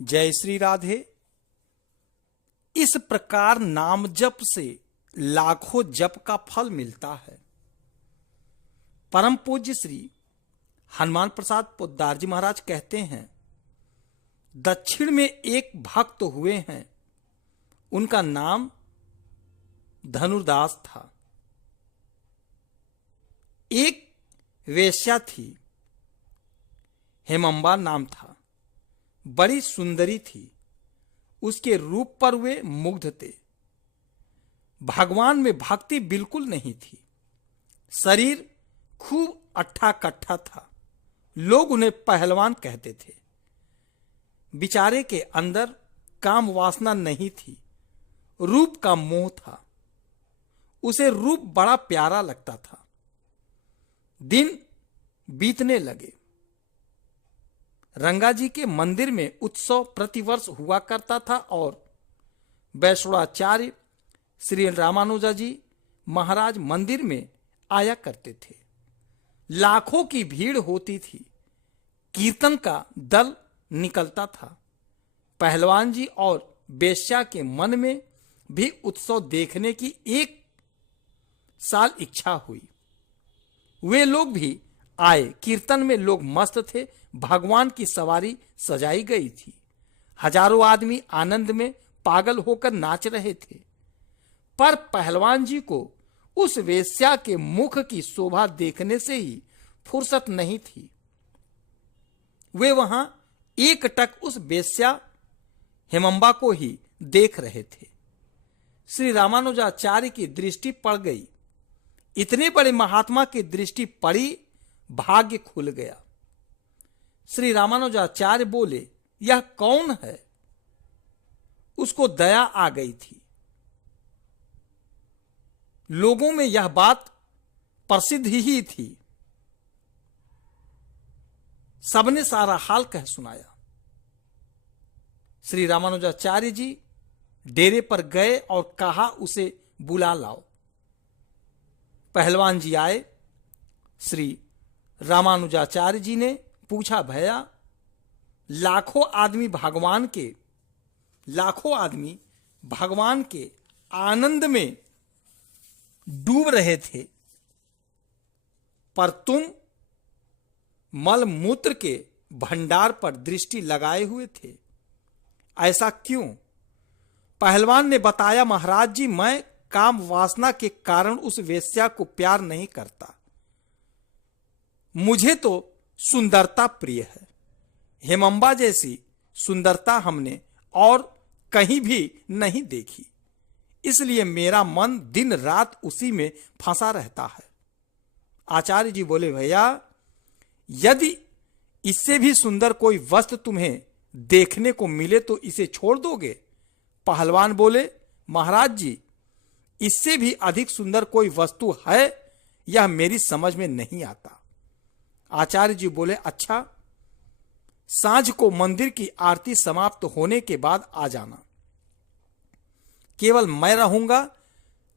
जय श्री राधे। इस प्रकार नाम जप से लाखों जप का फल मिलता है। परम पूज्य श्री हनुमान प्रसाद पोद्दार जी महाराज कहते हैं, दक्षिण में एक भक्त हुए हैं, उनका नाम धनुर्दास था। एक वेश्या थी, हेमंबा नाम था, बड़ी सुंदरी थी। उसके रूप पर वे मुग्ध थे। भगवान में भक्ति बिल्कुल नहीं थी। शरीर खूब अट्ठा कट्ठा था। लोग उन्हें पहलवान कहते थे। बिचारे के अंदर काम वासना नहीं थी, रूप का मोह था। उसे रूप बड़ा प्यारा लगता था। दिन बीतने लगे। रंगा जी के मंदिर में उत्सव प्रतिवर्ष हुआ करता था और वैष्णवाचार्य श्री रामानुजा जी महाराज मंदिर में आया करते थे। लाखों की भीड़ होती थी। कीर्तन का दल निकलता था। पहलवान जी और वेश्या के मन में भी उत्सव देखने की एक साल इच्छा हुई। वे लोग भी आए। कीर्तन में लोग मस्त थे। भगवान की सवारी सजाई गई थी। हजारों आदमी आनंद में पागल होकर नाच रहे थे। पर पहलवान जी को उस वेश्या के मुख की शोभा देखने से ही फुर्सत नहीं थी। वे वहां एकटक उस वेश्या हेमंबा को ही देख रहे थे। श्री रामानुजाचार्य की दृष्टि पड़ गई। इतने बड़े महात्मा की दृष्टि पड़ी, भाग्य खुल गया। श्री रामानुजाचार्य बोले, यह कौन है? उसको दया आ गई थी। लोगों में यह बात प्रसिद्ध ही थी। सबने सारा हाल कह सुनाया। श्री रामानुजाचार्य जी डेरे पर गए और कहा, उसे बुला लाओ। पहलवान जी आए। श्री रामानुजाचार्य जी ने पूछा, भैया, लाखों आदमी भगवान के आनंद में डूब रहे थे, पर तुम मल मूत्र के भंडार पर दृष्टि लगाए हुए थे, ऐसा क्यों? पहलवान ने बताया, महाराज जी, मैं काम वासना के कारण उस वेश्या को प्यार नहीं करता। मुझे तो सुंदरता प्रिय है। हेमंबा जैसी सुंदरता हमने और कहीं भी नहीं देखी। इसलिए मेरा मन दिन रात उसी में फंसा रहता है। आचार्य जी बोले, भैया, यदि इससे भी सुंदर कोई वस्तु तुम्हें देखने को मिले तो इसे छोड़ दोगे? पहलवान बोले, महाराज जी, इससे भी अधिक सुंदर कोई वस्तु है, यह मेरी समझ में नहीं आता। आचार्य जी बोले, अच्छा, सांझ को मंदिर की आरती समाप्त होने के बाद आ जाना, केवल मैं रहूंगा।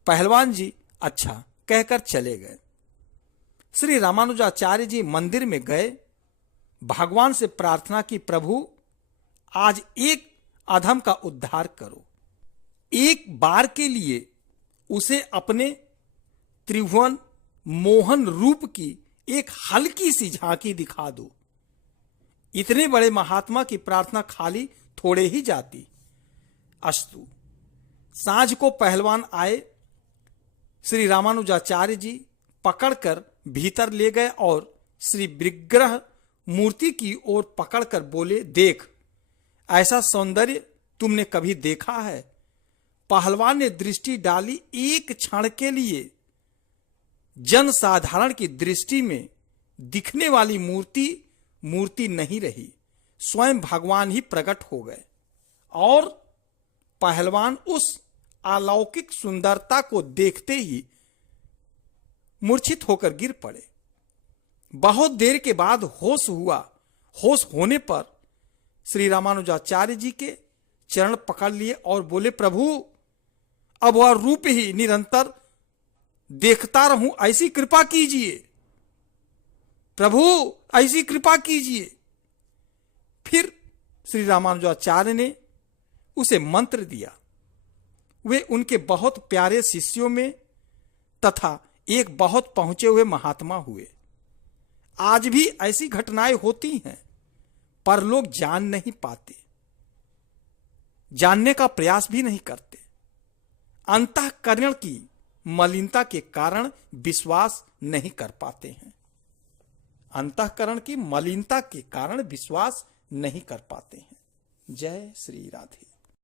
पहलवान जी अच्छा कहकर चले गए। श्री रामानुजाचार्य जी मंदिर में गए। भगवान से प्रार्थना की, प्रभु, आज एक अधम का उद्धार करो। एक बार के लिए उसे अपने त्रिभुवन मोहन रूप की एक हल्की सी झांकी दिखा दो। इतने बड़े महात्मा की प्रार्थना खाली थोड़े ही जाती। अस्तु। सांझ को पहलवान आए। श्री रामानुजाचार्य जी पकड़कर भीतर ले गए और श्री विग्रह मूर्ति की ओर पकड़कर बोले, देख, ऐसा सौंदर्य तुमने कभी देखा है? पहलवान ने दृष्टि डाली। एक क्षण के लिए जन साधारण की दृष्टि में दिखने वाली मूर्ति नहीं रही, स्वयं भगवान ही प्रकट हो गए और पहलवान उस अलौकिक सुंदरता को देखते ही मूर्छित होकर गिर पड़े। बहुत देर के बाद होश हुआ। होश होने पर श्री रामानुजाचार्य जी के चरण पकड़ लिए और बोले, प्रभु, अब वह रूप ही निरंतर देखता रहूं, ऐसी कृपा कीजिए। प्रभु, ऐसी कृपा कीजिए। फिर श्री रामानुजाचार्य ने उसे मंत्र दिया। वे उनके बहुत प्यारे शिष्यों में तथा एक बहुत पहुंचे हुए महात्मा हुए। आज भी ऐसी घटनाएं होती हैं, पर लोग जान नहीं पाते, जानने का प्रयास भी नहीं करते। अंतःकरण की मलिनता के कारण विश्वास नहीं कर पाते हैं। अंतःकरण की मलिनता के कारण विश्वास नहीं कर पाते हैं। जय श्री राधे।